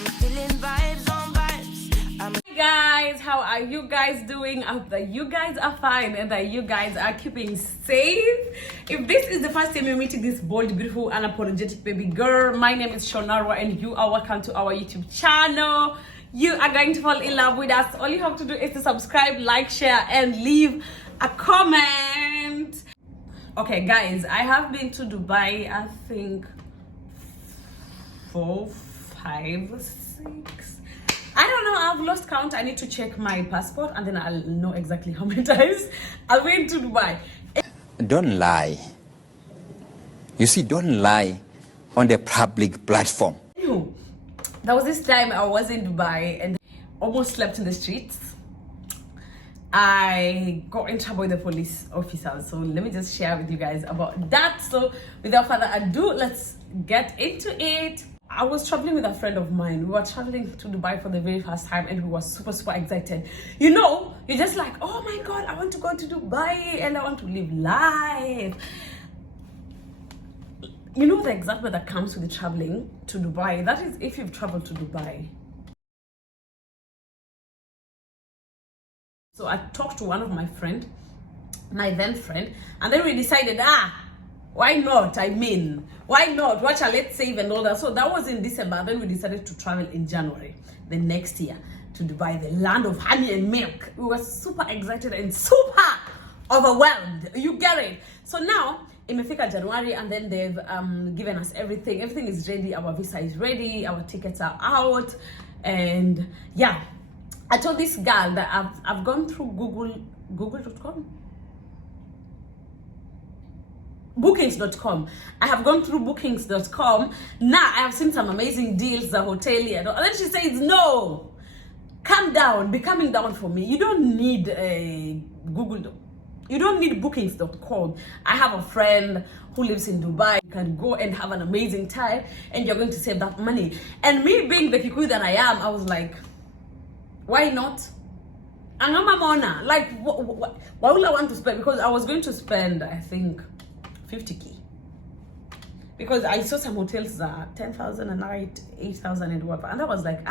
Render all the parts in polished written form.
I'm feeling vibes on vibes. Hey guys, how are you guys doing? I hope that you guys are fine and that you guys are keeping safe. If this is the first time you're meeting this bold, beautiful, unapologetic baby girl, my name is Shonarwa and you are welcome to our YouTube channel. You are going to fall in love with us. All you have to do is to subscribe, like, share, and leave a comment. Okay guys, I have been to Dubai, I think 4, 5, 6. I don't know, I've lost count. I need to check my passport and then I'll know exactly how many times I went to Dubai. Don't lie. You see, don't lie on the public platform. There was this time I was in Dubai and almost slept in the streets. I got in trouble with the police officers. So let me just share with you guys about that. So without further ado, let's get into it. I was traveling with a friend of mine. We were traveling to Dubai for the very first time and we were super excited. You know, you're just like, oh my God, I want to go to Dubai and I want to live life. You know the excitement that comes with traveling to Dubai. That is if you've traveled to Dubai. So I talked to one of my then friend, and then we decided, why not? Why not? What shall let's save and all that. So that was in December. Then we decided to travel in January, the next year, to Dubai, the land of honey and milk. We were super excited and super overwhelmed. You get it? So now, imefika January, and then they've given us everything. Everything is ready. Our visa is ready. Our tickets are out. And yeah, I told this girl that I've gone through Google.com. Bookings.com. I have gone through bookings.com. Now I have seen some amazing deals, the hotelier. And then she says, no, calm down, be coming down for me. You don't need Google. You don't need bookings.com. I have a friend who lives in Dubai. You can go and have an amazing time and you're going to save that money. And me being the Kikuyu that I am, I was like, why not? Angamamona, like, why would I want to spend? Because I was going to spend, I think, 50k. Because I saw some hotels that are 10,000 a night, 8,000 and whatever. And I was like,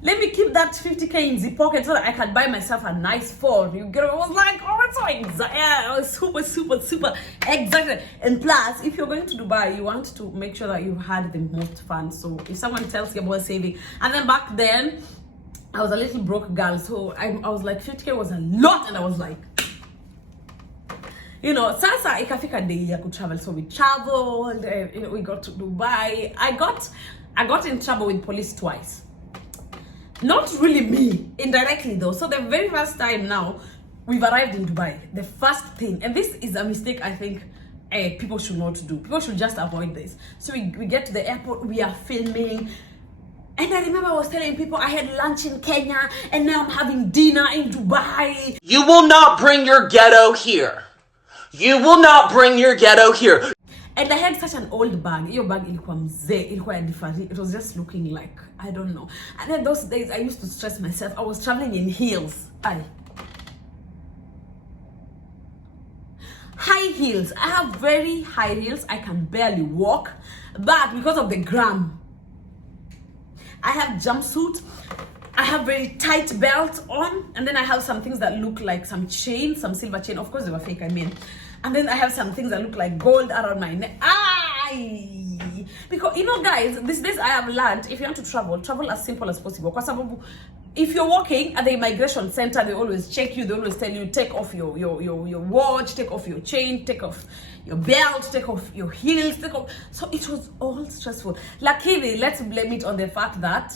let me keep that 50k in the pocket so that I can buy myself a nice phone. You get it? I was like, oh, it's so excited. Yeah, I was super excited. And plus, if you're going to Dubai, you want to make sure that you had the most fun. So if someone tells you about saving, and then back then, I was a little broke girl, so I was like, 50k was a lot, and I was like, you know, sasa ikafika day ya travel, so we traveled, you know, we got to Dubai. I got in trouble with police twice. Not really me, indirectly though. So the very first time now, we've arrived in Dubai. The first thing, and this is a mistake I think people should not do. People should just avoid this. So we get to the airport, we are filming. And I remember I was telling people I had lunch in Kenya and now I'm having dinner in Dubai. You will not bring your ghetto here. You will not bring your ghetto here. And I had such an old bag. Your bag ilikuwa mzee, ilikuwa different. It was just looking like, I don't know. And then those days I used to stress myself. I was traveling in heels. High heels. I have very high heels. I can barely walk. But because of the gram, I have jumpsuit, I have very tight belt on, and then I have some things that look like some chain, some silver chain. Of course they were fake, I mean. And then I have some things that look like gold around my neck. Because, you know guys, these days I have learned, if you want to travel as simple as possible. Because if you're walking at the immigration center, they always check you, they always tell you, take off your watch, take off your chain, take off your belt, take off your heels, take off. So it was all stressful. Luckily, let's blame it on the fact that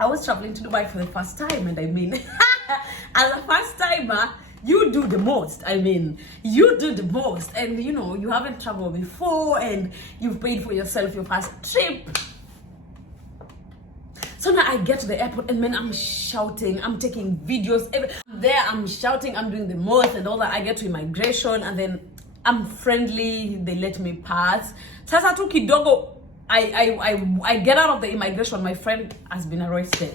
I was traveling to Dubai for the first time, and I mean, as a first timer, you do the most. I mean, you do the most, and you know, you haven't traveled before, and you've paid for yourself your first trip. So now I get to the airport and man, I'm shouting, I'm taking videos. There I'm shouting, I'm doing the most and all that. I get to immigration and then I'm friendly, they let me pass. Sasa tu kidogo, I get out of the immigration, my friend has been arrested.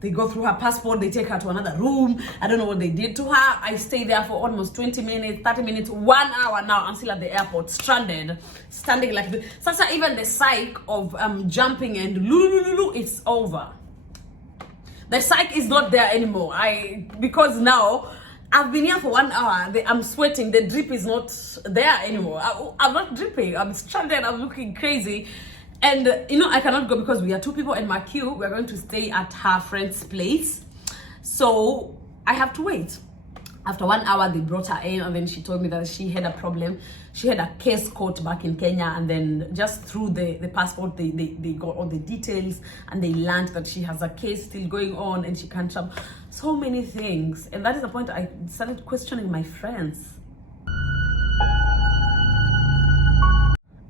They go through her passport, they take her to another room. I don't know what they did to her. I stayed there for almost 20 minutes, 30 minutes, 1 hour now. I'm still at the airport, stranded, standing like this. Sasa, even the psych of jumping and lulu, it's over. The psych is not there anymore. Because now I've been here for 1 hour. I'm sweating. The drip is not there anymore. I'm not dripping. I'm stranded. I'm looking crazy. And I cannot go because we are 2 people in my queue. We're going to stay at her friend's place. So I have to wait. After 1 hour, they brought her in, and then she told me that she had a problem. She had a case caught back in Kenya, and then just through the passport, they got all the details, and they learned that she has a case still going on, and she can't travel. So many things. And that is the point I started questioning my friends.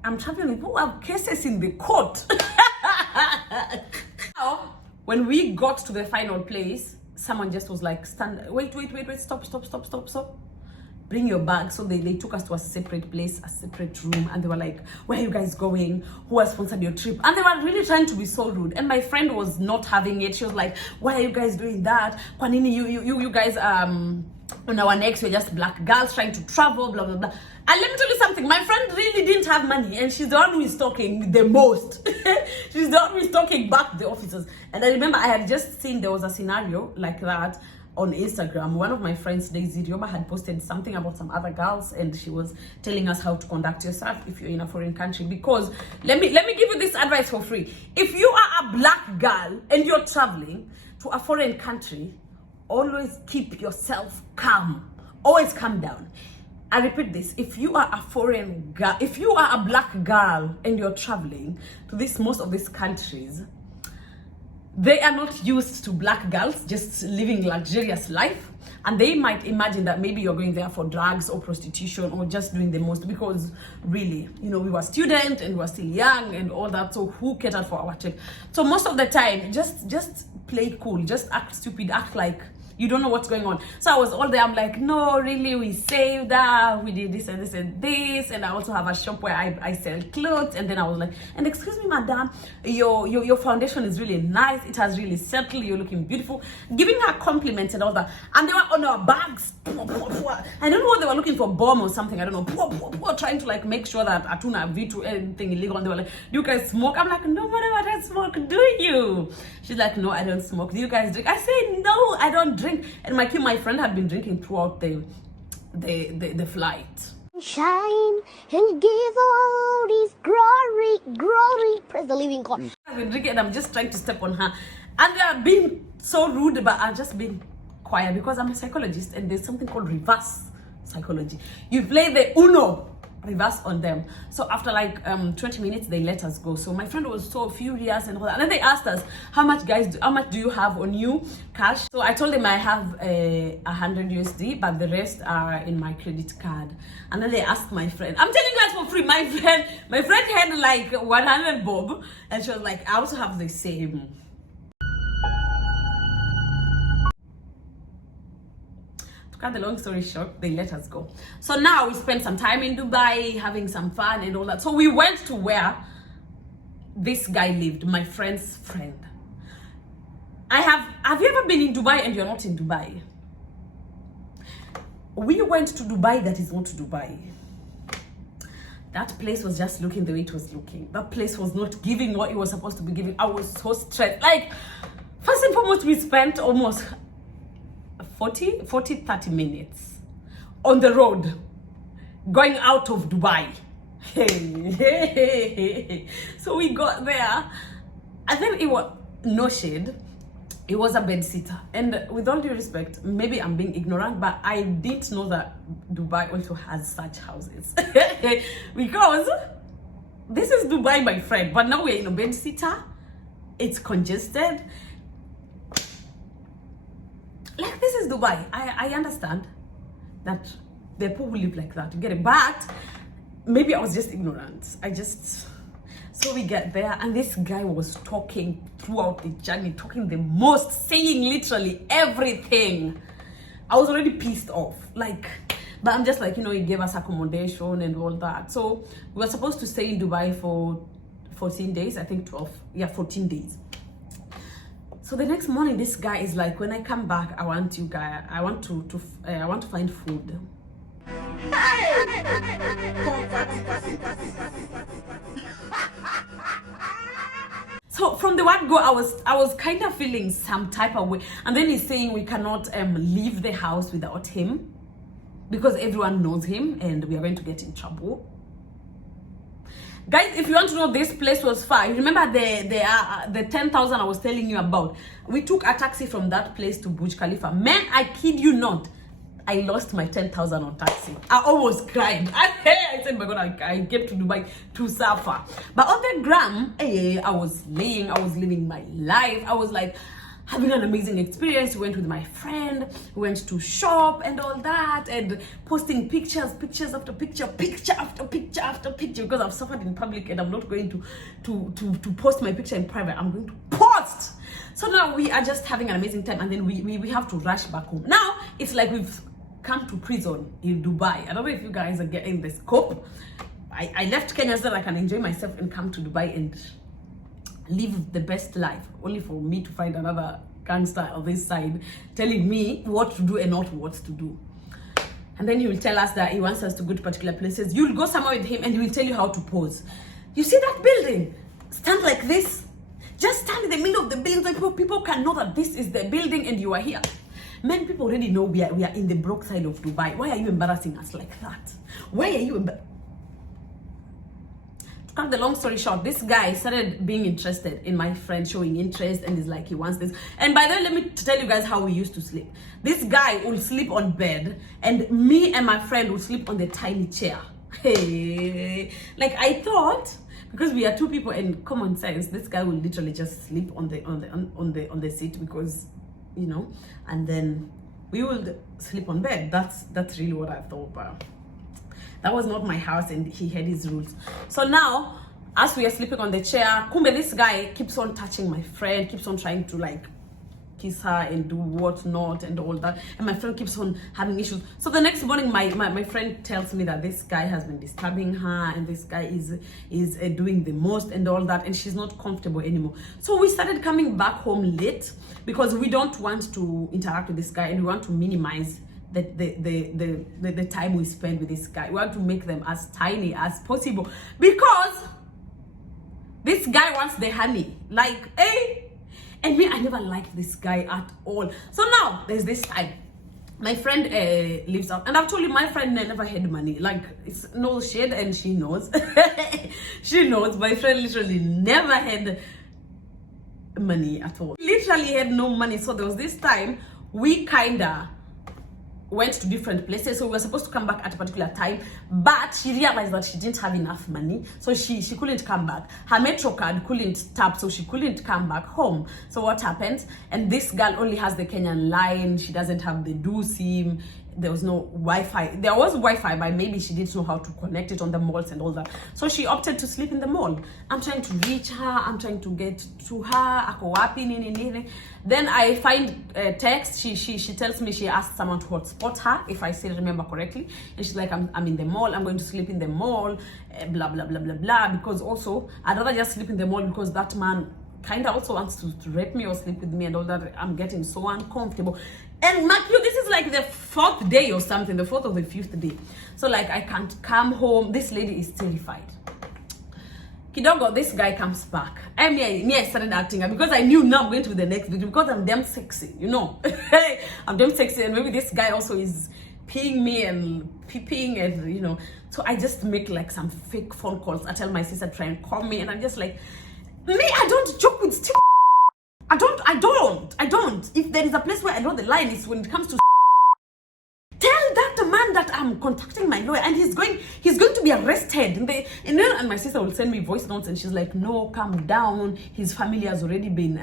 I'm traveling with people who have cases in the court. Now, when we got to the final place, someone just was like, wait, stop. Bring your bag. So they took us to a separate place, a separate room, and they were like, where are you guys going? Who has sponsored your trip? And they were really trying to be so rude. And my friend was not having it. She was like, why are you guys doing that? Kwanini, you guys, on our necks, we're just black girls trying to travel, blah, blah, blah. And let me tell you something, my friend really didn't have money, and she's the one who is talking the most. She's the one who is talking back to the officers. And I remember I had just seen there was a scenario like that on Instagram. One of my friends, Daisy Rioba, had posted something about some other girls, and she was telling us how to conduct yourself if you're in a foreign country. Because let me give you this advice for free. If you are a black girl and you're traveling to a foreign country, always keep yourself calm. Always calm down. I repeat this, if you are a foreign girl, if you are a black girl and you're traveling to most of these countries, they are not used to black girls just living luxurious life, and they might imagine that maybe you're going there for drugs or prostitution or just doing the most, because really, we were students and we were still young and all that, so who catered for our trip? So most of the time, just play cool, just act stupid, act like you don't know what's going on. So I was all there. I'm like, no, really, we saved that. We did this and this and this. And I also have a shop where I sell clothes. And then I was like, and excuse me, madam, your foundation is really nice. It has really settled. You're looking beautiful. Giving her compliments and all that. And they were on our bags. I don't know what they were looking for, bomb or something. I don't know. Trying to like make sure that Atuna V2 anything illegal. And they were like, do you guys smoke? I'm like, no, madam, I don't smoke. Do you? She's like, no, I don't smoke. Do you guys drink? I say, no, I don't drink. And my friend had been drinking throughout the flight. Shine and give all this glory, praise the living God. I've been drinking and I'm just trying to step on her, and they are being so rude, but I've just been quiet because I'm a psychologist, and there's something called reverse psychology. You play the Uno reverse on them. So after like 20 minutes, they let us go. So my friend was so furious and all that. And then they asked us, how much do you have on you cash? So I told them I have 100 USD, but the rest are in my credit card. And then they asked my friend, I'm telling you guys for free, my friend had like 100 bob, and she was like, I also have the same. Cut the long story short, they let us go. So now we spent some time in Dubai, having some fun and all that. So we went to where this guy lived, my friend's friend. Have you ever been in Dubai and you're not in Dubai? We went to Dubai that is not Dubai. That place was just looking the way it was looking. That place was not giving what it was supposed to be giving. I was so stressed. Like, first and foremost, we spent almost 30 minutes on the road going out of Dubai. So we got there, and then it was no shade. It was a bed sitter, and with all due respect, maybe I'm being ignorant, but I didn't know that Dubai also has such houses. Because this is Dubai, my friend, but now we're in a bed sitter. It's congested. Like, this is Dubai. I understand that there are people who live like that. You get it? But maybe I was just ignorant. So we get there, and this guy was talking throughout the journey, talking the most, saying literally everything. I was already pissed off. But I'm just like, he gave us accommodation and all that. So we were supposed to stay in Dubai for 14 days, I think 14 days. So the next morning, this guy is like, when I come back, I want to find food. So from the word go, I was kind of feeling some type of way. And then he's saying we cannot leave the house without him because everyone knows him and we are going to get in trouble. Guys, if you want to know, this place was far. You remember the 10,000 I was telling you about? We took a taxi from that place to Burj Khalifa. Man, I kid you not, I lost my 10,000 on taxi. I almost cried. I said, my God, I came to Dubai to suffer. But on the gram, I was living my life. I was like having an amazing experience. We went with my friend, we went to shop and all that, and posting picture after picture after picture, because I've suffered in public and I'm not going to post my picture in private. I'm going to post. So now we are just having an amazing time, and then we have to rush back home. Now it's like we've come to prison in Dubai. I don't know if you guys are getting the scope. I left Kenya so that I can enjoy myself and come to Dubai and live the best life, only for me to find another gangster on this side telling me what to do and not what to do. And then he will tell us that he wants us to go to particular places. You'll go somewhere with him and he will tell you how to pose. You see that building? Stand like this. Just stand in the middle of the building so people can know that this is the building and you are here. Men, people already know we are in the broke side of Dubai. Why are you embarrassing us like that? Why are you To cut the long story short, this guy started being interested in my friend, showing interest, and is like, he wants this. And by the way, let me tell you guys how we used to sleep. This guy will sleep on bed, and me and my friend will sleep on the tiny chair. Hey, like I thought, because we are two people in common sense, this guy will literally just sleep on the seat, because, you know, and then we will sleep on bed. That's really what I thought, but that was not my house and he had his rules. So now, as we are sleeping on the chair, kumbe, this guy keeps on touching my friend, keeps on trying to like kiss her and do what not and all that, and my friend keeps on having issues. So the next morning, my friend tells me that this guy has been disturbing her and this guy is doing the most and all that, and she's not comfortable anymore. So we started coming back home late because we don't want to interact with this guy and we want to minimize the time we spend with this guy. We want to make them as tiny as possible because this guy wants the honey, like, hey. And me, I never liked this guy at all. So now there's this time my friend lives out, and I've told you my friend never had money. Like, it's no shade, and she knows. She knows my friend literally never had money at all. Literally had no money. So there was this time we kinda went to different places. So we were supposed to come back at a particular time, but she realized that she didn't have enough money, so she couldn't come back. Her metro card couldn't tap, so she couldn't come back home. So what happened? And this girl only has the Kenyan line. She doesn't have the do SIM. There was no Wi-Fi. There was Wi-Fi, but maybe she didn't know how to connect it on the malls and all that. So she opted to sleep in the mall. I'm trying to reach her. I'm trying to get to her. Ako wapi nini nini. Then I find a text. She tells me she asked someone to hotspot her, if I still remember correctly. And she's like, I'm in the mall. I'm going to sleep in the mall. Blah, blah, blah, blah, blah. Because also, I'd rather just sleep in the mall because that man kind of also wants to rape me or sleep with me and all that. I'm getting so uncomfortable. And mark you, this is like the 4th day or something, the 4th or the 5th day. So like, I can't come home. This lady is terrified. Kidogo, this guy comes back. I started acting because I knew now I'm going to be the next video because I'm damn sexy, you know. I'm damn sexy, and maybe this guy also is peeing me and peeping, and you know. So I just make like some fake phone calls. I tell my sister to try and call me, and I'm just like, me, I don't joke with Steve. I don't. If there is a place where I know the line is when it comes to tell that man that I'm contacting my lawyer and he's going to be arrested. And my sister will send me voice notes and she's like, no, calm down. His family has already been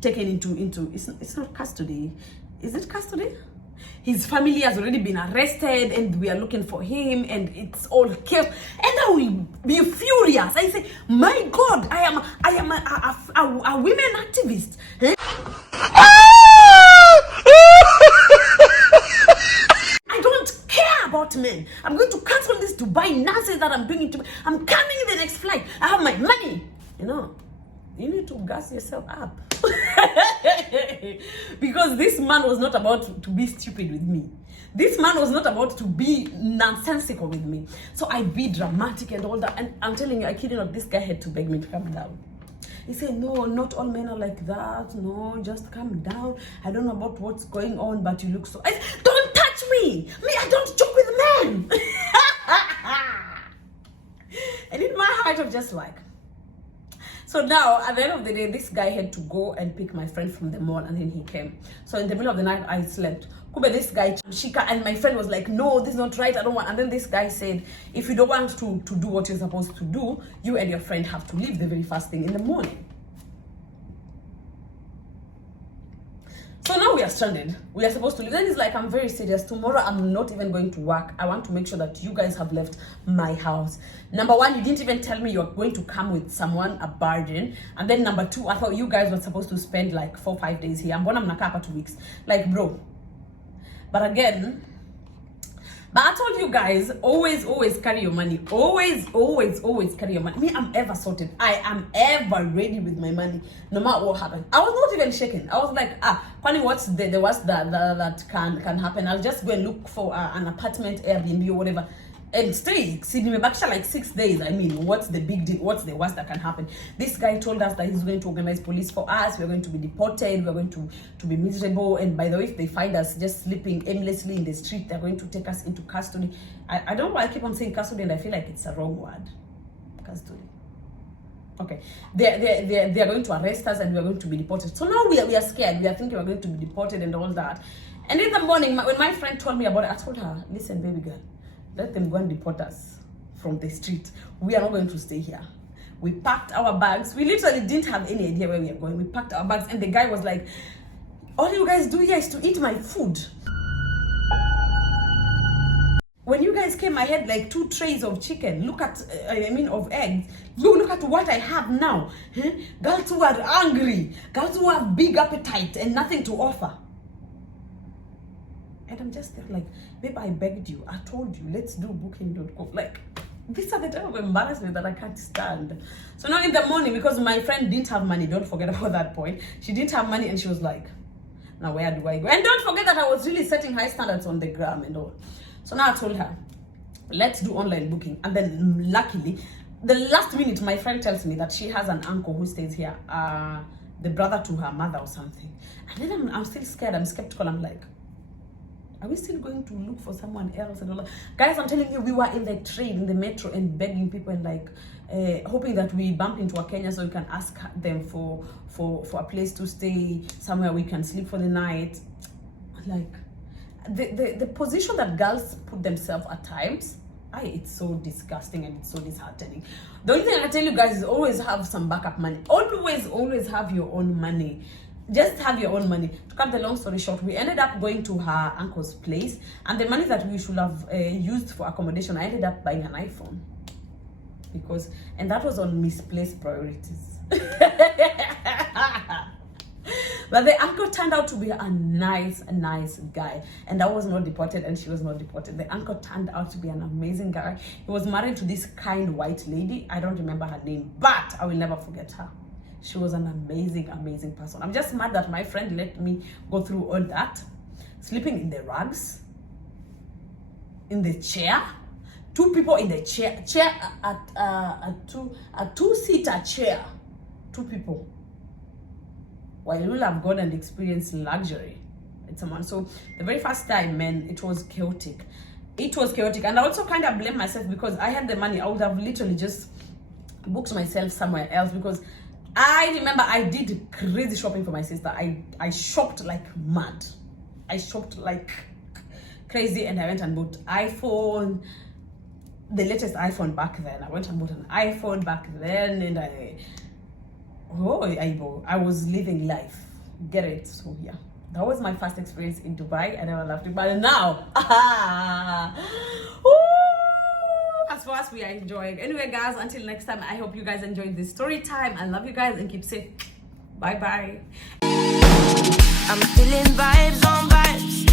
taken into it's not custody. Is it custody? His family has already been arrested and we are looking for him and it's all chaos. And I will be furious. I say, my God, I am a women activist. I don't care about men. I'm going to cancel this Dubai nonsense that I'm doing. I'm coming in the next flight. I have my money, you know. you need to gas yourself up. Because this man was not about to be stupid with me. This man was not about to be nonsensical with me. So I be dramatic and all that. And I'm telling you, I kid you not, this guy had to beg me to calm down. He said, no, not all men are like that. No, just calm down. I don't know about what's going on, but you look so... don't touch me! Me, I don't joke with men! And in my heart, I'm just like... So now, at the end of the day, this guy had to go and pick my friend from the mall, and then he came. So in the middle of the night, I slept. Kube, this guy, Shika, and my friend was like, no, this is not right, I don't want. And then this guy said, if you don't want to do what you're supposed to do, you and your friend have to leave the very first thing in the morning. So now we are stranded. We are supposed to leave. Then he's like, I'm very serious. Tomorrow I'm not even going to work. I want to make sure that you guys have left my house. Number one, you didn't even tell me you're going to come with someone, a bargain. And then number two, I thought you guys were supposed to spend like 4 or 5 days here. I'm gonna for 2 weeks. Like, bro. But again, but I told you guys, always carry your money. Always carry your money. Me, I'm ever sorted. I am ever ready with my money, no matter what happens. I was not even shaking. I was like, Kwani, what's the worst that can happen? I'll just go and look for an apartment, Airbnb or whatever, and stay. See, me back like 6 days. I mean, what's the big deal? What's the worst that can happen? This guy told us that he's going to organize police for us. We're going to be deported. We're going to be miserable. And by the way, if they find us just sleeping aimlessly in the street, they're going to take us into custody. I don't know why I keep on saying custody, and I feel like it's a wrong word. Custody. Okay, they're going to arrest us, and we're going to be deported. So now we are scared. We are thinking we're going to be deported and all that. And in the morning, when my friend told me about it, I told her, listen, baby girl, let them go and deport us from the street. We are not going to stay here. We packed our bags. We literally didn't have any idea where we are going. We packed our bags, and the guy was like, all you guys do here is to eat my food. When you guys came, I had like 2 trays of chicken. Look at, of eggs. Look at what I have now. Girls who are angry. Girls who have big appetite and nothing to offer. And I'm just there like, babe, I begged you. I told you, let's do booking.com. Like, these are the type of embarrassment that I can't stand. So now in the morning, because my friend didn't have money, don't forget about that point. She didn't have money, and she was like, now where do I go? And don't forget that I was really setting high standards on the gram and all. So now I told her, let's do online booking. And then luckily, the last minute, my friend tells me that she has an uncle who stays here, the brother to her mother or something. And then I'm still scared. I'm skeptical. I'm like, are we still going to look for someone else and all that? Guys, I'm telling you, we were in the train, in the metro, and begging people and like hoping that we bump into a Kenya so we can ask them for a place to stay, somewhere we can sleep for the night. Like, the position that girls put themselves at times, it's so disgusting and it's so disheartening. The only thing I can tell you guys is always have some backup money. Always have your own money. Just have your own money. To cut the long story short, we ended up going to her uncle's place, and the money that we should have used for accommodation, I ended up buying an iPhone, and that was on misplaced priorities. But the uncle turned out to be a nice guy, and I was not deported and she was not deported. The uncle turned out to be an amazing guy. He was married to this kind white lady. I don't remember her name, but I will never forget her. She was an amazing person. I'm just mad that my friend let me go through all that. Sleeping in the rugs, in the chair, 2 people in the chair, a 2-seater chair, 2 people. While you will have gone and experienced luxury with someone. So the very first time, man, it was chaotic. And I also kind of blame myself because I had the money. I would have literally just booked myself somewhere else, because I remember I did crazy shopping for my sister. I shopped like mad. I shopped like crazy, and I went and bought iPhone, the latest iPhone back then. I went and bought an iPhone back then, and I was living life. Get it? So yeah, that was my first experience in Dubai. I never left Dubai. And now, as far as we are enjoying. Anyway, guys, until next time, I hope you guys enjoyed this story time. I love you guys and keep safe. Bye bye. I'm feeling vibes on vibes.